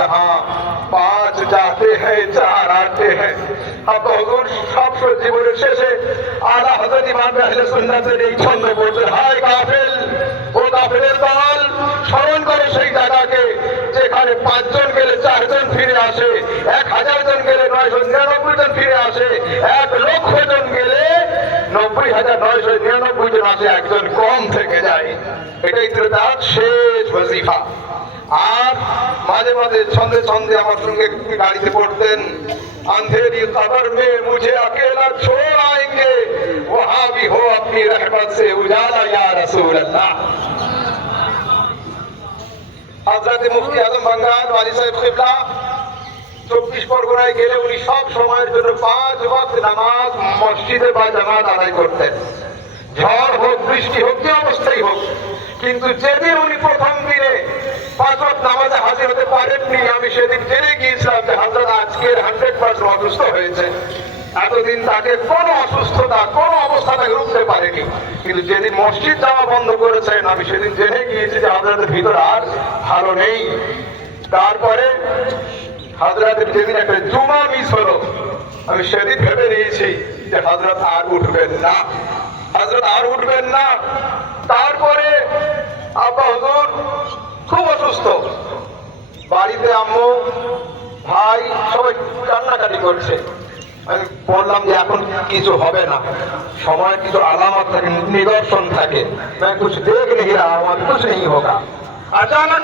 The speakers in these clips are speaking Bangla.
जहाँ পাঁচ যাতে হ্যাঁ চার আতে হ্যাঁ যেখানে পাঁচজন গেলে চারজন ফিরে আসে এক হাজার জন গেলে নয়শো নিরানব্বই জন ফিরে আসে এক লক্ষ জন গেলে নব্বই হাজার নয়শো নিরানব্বই জন আসে একজন কম থেকে যায় এটাই ছিল তার শেষ বজিফা আর মাঝে মাঝে ছন্দে ছন্দে আমার সঙ্গে গাড়িতে পড়তেন अंधेरी कबर में मुझे अकेला छोड़ आएंगे वहां भी हो अपनी रहमत से उजाला या रसूल अल्लाह হজরত মুফতি আজম বাঙ্গাল ওয়ালি সাহেব কিবলা চব্বিশ পরগনায় গেলে উনি সব সময়ের জন্য পাঁচ ওয়াক্ত নামাজ মসজিদে বা জামাত আদায় করতেন ঝড় হোক বৃষ্টি হোক যে অবস্থাই হোক কিন্তু যেদিন উনি প্রথম দিনে পাঁচ নামাজে হাজির হতে পারেননি। আমি সেদিন জেনে গিয়েছিলাম যে হাজরত আজকের হান্ড্রেড পার্সেন্ট অসুস্থ হয়েছে। এতদিন তাকে কোনো অসুস্থতা, কোনো অবস্থা তাকে রুখতে পারেনি। কিন্তু যেদিন মসজিদ যাওয়া বন্ধ করেছেন, আমি সেদিন জেনে গিয়েছি যে হাজরাতের ভিতর আর ভালো নেই। তারপরে হাজরাতের যেদিন একটা জুমা মিস হলো, আমি সেদিন ভেবে নিয়েছি যে হাজরত আর উঠবেন না। হাজরত আর উঠবেন না তারপরে আব্বা হুজুর খুব অসুস্থ বাড়িতে আম্মু ভাই সবাই কান্নাকাটি করছে আমি বললাম যে এখন কিছু হবে না সময় কিছু আলামত থাকে निदर्शन থাকে मैं कुछ देख नहीं रहा हूँ अभी कुछ नहीं होगा अचानक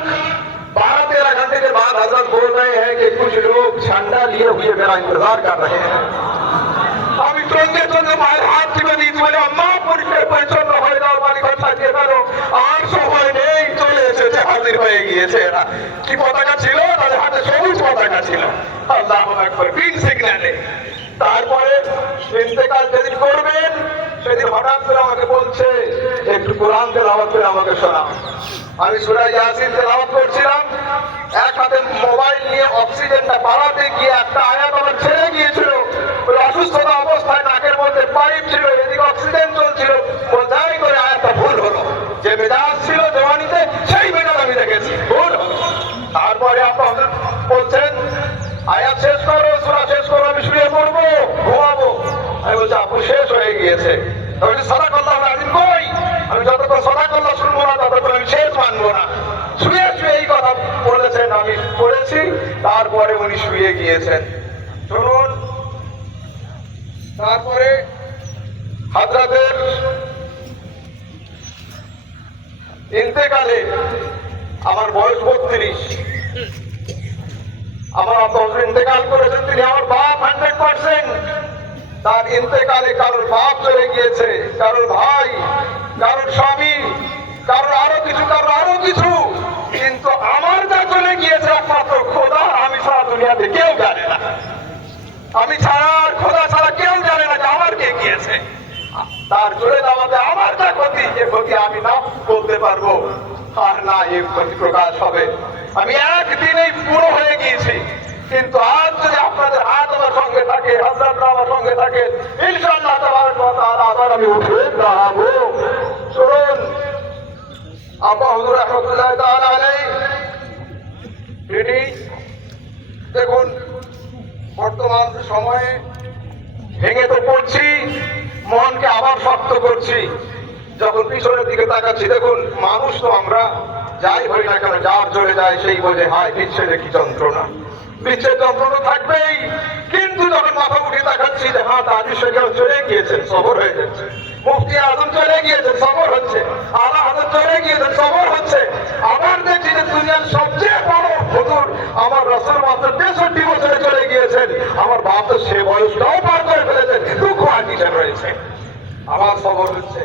बारह तेरह घंटे के बाद हजरत बोल रहे हैं कि कुछ लोग झंडा लिए हुए मेरा इंतजार कर रहे हैं আমি চলতে চলতে মায়ের হাত টিপে দিয়েছি বলে আম্মা পরিষ্কার পরিচ্ছন্ন হয়ে যাও বাড়ি ঘর সাজিয়ে ফেলো। আর সময় নেই, চলে এসেছে, হাজির হয়ে গিয়েছে এরা। কি পতাকা ছিল? তাদের হাতে সবুজ পতাকা ছিল। আল্লাহ একবার গ্রিন সিগন্যালে তারপরে ইন্তেকাল যেদিন করবেন, সেদিন হঠাৎ করে আমাকে বলছে, একটু কোরআন তেলাওয়াত করে আমাকে শোনাও। আমি সুরা ইয়াসিন তেলাওয়াত করছিলাম। এক হাতে মোবাইল নিয়ে অক্সিজেনটা বাড়াতে গিয়ে একটা আয়াত আমার ছেড়ে গিয়েছিল ওই অসুস্থতা অবস্থায় নাকের মধ্যে পাইপ ছিল এদিকে অক্সিজেন চলছিল বোঝাই করে আয়াতটা ভুল হলো যে মেজাজ ছিল জওয়ানিতে সেই মেজাজ আমি দেখেছি ভুল হলো তারপরে আপনার বলছেন আয়াত শেষ করো সুরা শেষ করো আমি শুয়ে পড়ব ঘুমাবো আমি বলছি আপু শেষ হয়ে গিয়েছে। আমি সদা করলাম কই? আমি যতক্ষণ সদা করলাম শুনব না, ততক্ষণ আমি শেষ মানবো না। শুয়ে শুয়ে এই কথা বলেছেন, আমি পড়েছি, তারপরে উনি শুয়ে গিয়েছেন। শুনুন তারপরে হাজরাতের ইন্তেকালে আমার বয়স বত্রিশ। আমার হুজুর ইন্তেকাল করেছেন, তিনি আমার বাপ হান্ড্রেড পার্সেন্ট তার ইন্তেকালে কারোর বাপ চলে গিয়েছে, কারোর ভাই, কারোর স্বামী, কারোর আরও কিছু, কারোর আরও কিছু। কিন্তু আমার যা চলে গিয়েছে একমাত্র খোদা, আমি সারা দুনিয়াতে কেউ জানে না। আমি ছাড়া খোদা ছাড়া কেউ জানে না যে আমার কে গিয়েছে। তার চলে যাওয়াতে আমার যা ক্ষতি, এ ক্ষতি আমি না বলতে পারব, আর না এ ক্ষতি প্রকাশ হবে। আমি একদিনেই পুরো হয়ে গিয়েছি। কিন্তু আজ যদি আপনাদের হাত আমার সঙ্গে থাকে হাজাররা আমার সঙ্গে থাকে ইনশাল্লাহ তোমার কথা আবার আমি উঠে দাঁড়াবো শুনুন আব্বা হুজুর রহমতুল্লাহ তিনি দেখুন, বর্তমান সময়ে ভেঙে তো পড়ছি মনকে আবার শক্ত করছি। যখন পিছনের দিকে তাকাচ্ছি, দেখুন, মানুষ তো আমরা যাই হই না কেন, যার চলে যায় সেই বোঝে হায় বিচ্ছেদে কি যন্ত্রণা। বিচ্ছেদ যন্ত্রণা থাকবেই। কিন্তু যখন মাথা উঠে তাকাচ্ছি যে হ্যাঁ তাজি শরীর চলে গিয়েছেন, সবর হয়ে যাচ্ছে। চলে সবর হচ্ছে। আলা চলে সবর হচ্ছে। আবার দেখছি যে দুনিয়ার সবচেয়ে বড় আমার মাত্র তেষট্টি বছরে চলে গিয়েছেন। আমার বাপ তো সে বয়সটাও পার করে ফেলেছেন, দুঃখ আকিটা রয়েছে। আমার সবর হচ্ছে।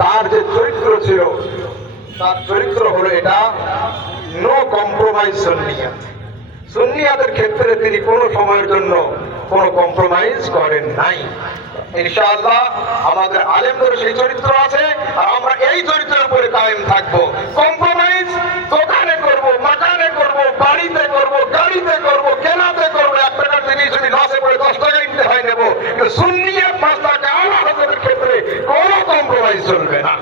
তার যে চরিত্র ছিল তার চরিত্র হলো এটা নো কম্প্রোমাইজ সুন্নিয়াত সুন্নিয়াতের ক্ষেত্রে তিনি কোনো সময়ের জন্য কোনো কম্প্রোমাইজ করেন নাই। ইনশাআল্লাহ আমাদের আলেমদের সেই চরিত্র আছে, আর আমরা এই চরিত্রের উপরে কায়েম থাকব। কম্প্রোমাইজ দোকানে করব, মাকানে করব, বাড়িতে করব, গাড়িতে করব, কেনাতে করব। এক টাকার জিনিস যদি লসে পড়ে দশ টাকা কিনতে হয় নেব। কিন্তু সুন্নিয়াত মাস্টারকে আমার হাজারের ক্ষেত্রে কোনো কম্প্রোমাইজ চলবে না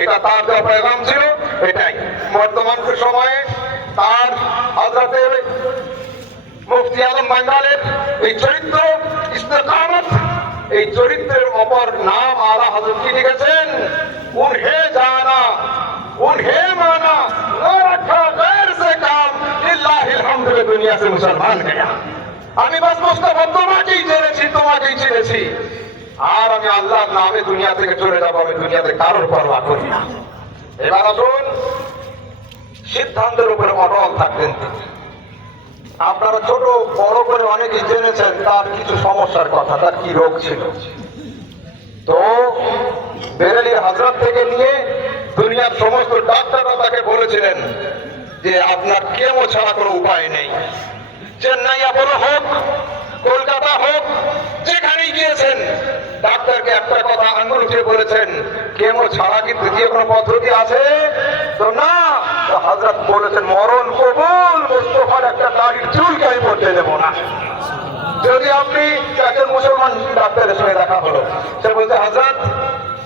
এটা তার যা প্রোগ্রাম ছিল, এটাই। বর্তমান সময়ে তার হজরতের মুফতি আলম বাঙ্গালের এই চরিত্র ইস্তেকামত এই চরিত্রের অপর নাম আলা হাজর কি লিখেছেন? উনহে জানা উনহে মানা, না রাখা গের সে কাম লিল্লাহিল হামদু দুনিয়া সে মুসলমান গয়া আমি বাস মুস্তাফা, তোমাকেই জেনেছি, তোমাকেই চিনেছি। আর আমি আল্লাহর নামে দুনিয়া থেকে চলে যাব, আমি দুনিয়াতে কারোর পরোয়া করি না। এবার আসুন, সিদ্ধান্তের উপরে অটল থাকতেন তিনি। আপনারা ছোট, বড় করে অনেকে জেনেছেন তার কিছু সমস্যার কথা, তার কি রোগ ছিল। তো বেরেলির হাজরাত থেকে নিয়ে দুনিয়ার সমস্ত ডাক্তাররা তাকে বলেছিলেন যে আপনার কেমো ছাড়া কোনো উপায় নেই। চেন্নাই আপলো হোক, কলকাতা হোক একটা কথা আঙুল উঠে বলেছেন। কেমো ছাড়া কি তৃতীয় কোনো পদ্ধতি আছে? তো না হাজরত বলেছেন, মরণ কবুল, মুস্তফার একটা দাড়ির চুলকে আমি পড়তে দেব না। যদি আপনি একজন মুসলমান ডাক্তারের সঙ্গে দেখা হলো, সে বলছে হাজরত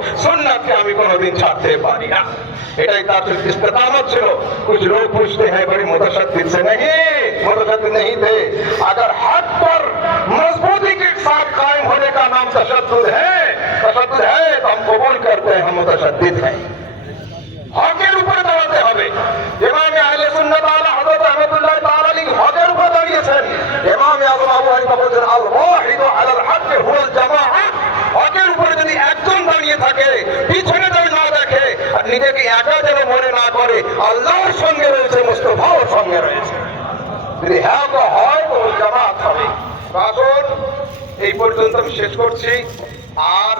দেওয়া মুস্তাফার শেখানো সুন্নাতকে আমি কোনোদিন ছাড়তে পারি না এটাই তার इस्तेकामत ছিল कुछ लोग पूछते हैं बड़ी मुतशद्दिद से नहीं मुतशद्दिद नहीं थे अगर हक पर मजबूती के साथ कायम होने का नाम तशद्दुद है तशद्दुद है तो हम कबूल करते हैं हम मुतशद्दिद हैं হকের উপরে দাঁড়াতে হবে ইমাম যদি একজন দাঁড়িয়ে থাকে, পিছনে যদি না দেখে, আর নিজেকে একা যেন মনে না করে, আল্লাহর সঙ্গে রয়েছে মুস্তফাও সঙ্গে রয়েছে। যদি হ্যাঁ তো হয়, তো জামাত হবে। আসুন, এই পর্যন্ত আমি শেষ করছি। আর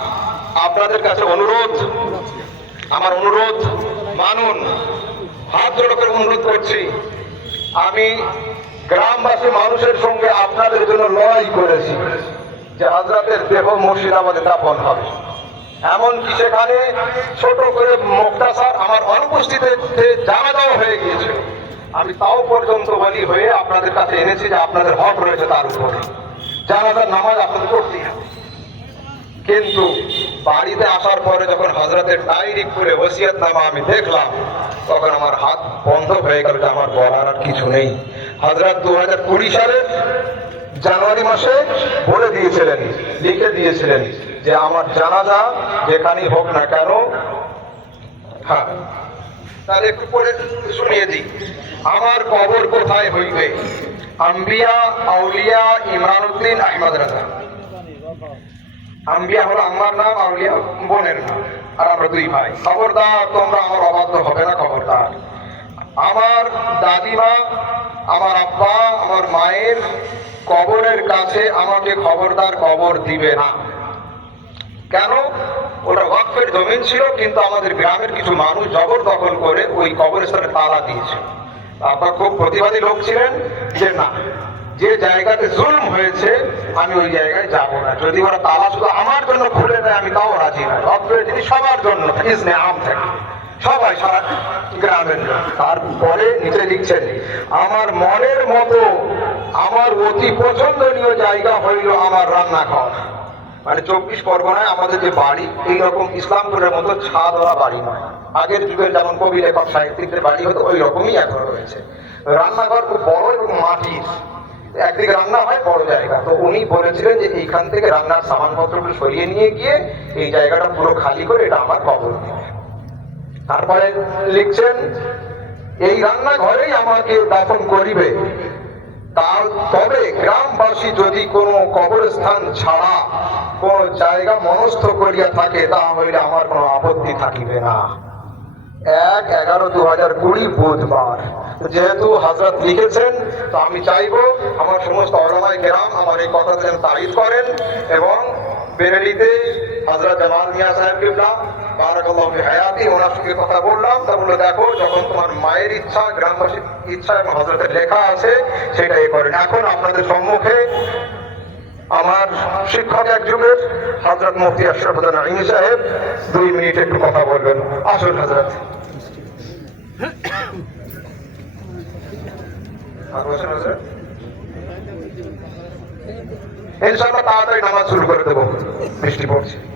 আপনাদের কাছে অনুরোধ, আমার অনুরোধ, মানুন, হাত জোড়ো অনুরোধ করছি। আমি গ্রামবাসী মানুষের সঙ্গে আপনাদের জন্য লড়াই করেছি। যে হাজরাতের দেহ মুর্শিদাবাদে দাপন হবে। এমনকি সেখানে ছোট করে মুক্তাসার আমার অনুপস্থিতিতে জানা দেওয়া হয়ে গিয়েছিল। আমি তাও পর্যন্ত বলি হয়ে আপনাদের কাছে এনেছি যে আপনাদের হক রয়েছে তার উপরে। জানাজার নামাজ আপনাদের করতেই হবে। কিন্তু বাড়িতে আসার পরে যখন হজরতের ডায়েরি করে ওসিয়ত নামা আমি দেখলাম, তখন আমার হাত বন্ধ হয়ে গেল যে আমার বলার আর কিছু নেই। হজরত দু হাজার কুড়ি জানুয়ারি মাসে বলে দিয়েছিলেন, লিখে দিয়েছিলেন যে আমার জানাজা যেখানেই হোক না কেন হ্যাঁ। তাহলে একটু পরে শুনিয়ে দিই। আমার কবর কোথায় হইবে? আম্বিয়া, আউলিয়া ইমরান উদ্দিন আহমদ রাজা। আম্বিয়া হলো আমার নাম, আউলিয়া বোনের নাম, আর আমরা দুই ভাই। খবরদার, তোমরা আমার অবাধ্য হবে না, খবরদার। আমার দাদিমা, আমার আব্বা, আমার মায়ের কবরের কাছে আমাকে খবরদার কবর দিবে না। কেন? ওটা ওয়াকফের জমিন ছিল, কিন্তু আমাদের গ্রামের কিছু মানুষ জবরদখল করে ওই কবরস্থানে তালা দিয়েছে। আপনার খুব প্রতিবাদী লোক ছিলেন যে না, যে জায়গাতে জুলম হয়েছে, আমি ওই জায়গায় যাব না। যদি ওরা তালা শুধু আমার জন্য খুলে দেয়, আমি তাও রাজি না। ওয়াকফের জিনিস সবার জন্য আম থাকে। সবাই সারা গ্রামের তারপরে নিচে লিখছেন, আমার মনের মতো আমার অতি পছন্দনীয় জায়গা হইল আমার রান্নাঘর। মানে চব্বিশ পরগনায় আমাদের যে বাড়ি, এইরকম ইসলামপুরের মতো ছাদ ওরা বাড়ি নয়। আগের যুগের যেমন কবি লেখক, সাহিত্যিকদের বাড়ি হতো ওই রকমই এখন রয়েছে। রান্নাঘর খুব বড় এবং মাটির। একদিকে রান্না হয়, বড় জায়গা। তো উনি বলেছিলেন যে এইখান থেকে রান্নার সামানপত্রগুলো সরিয়ে নিয়ে গিয়ে এই জায়গাটা পুরো খালি করে এটা আমার কবর দিবে। তারপরে লিখছেন, এই রান্নাঘরেই আমাকে দাফন করিবে। তার তবে গ্রামবাসী যদি কোনো কবরস্থান ছাড়া কোন জায়গা মনস্থ করিয়া থাকে, তাহলে আমার কোনো আপত্তি থাকিবে না। এক এগারো দু হাজার কুড়ি বুধবার। যেহেতু হাজরত লিখেছেন, তো আমি চাইব আমার সমস্ত অলামাই গ্রাম আমার এই কথা যেন তারিফ করেন এবং বেরেলিতে হজরত জামাল মিয়া সাহেব কিবলা আমার শিক্ষক এক যুগের মুফতি আইনি সাহেব, দুই মিনিট একটু কথা বলবেন। আসুন তাড়াতাড়ি নামাজ শুরু করে দেবো। বৃষ্টি পড়ছে।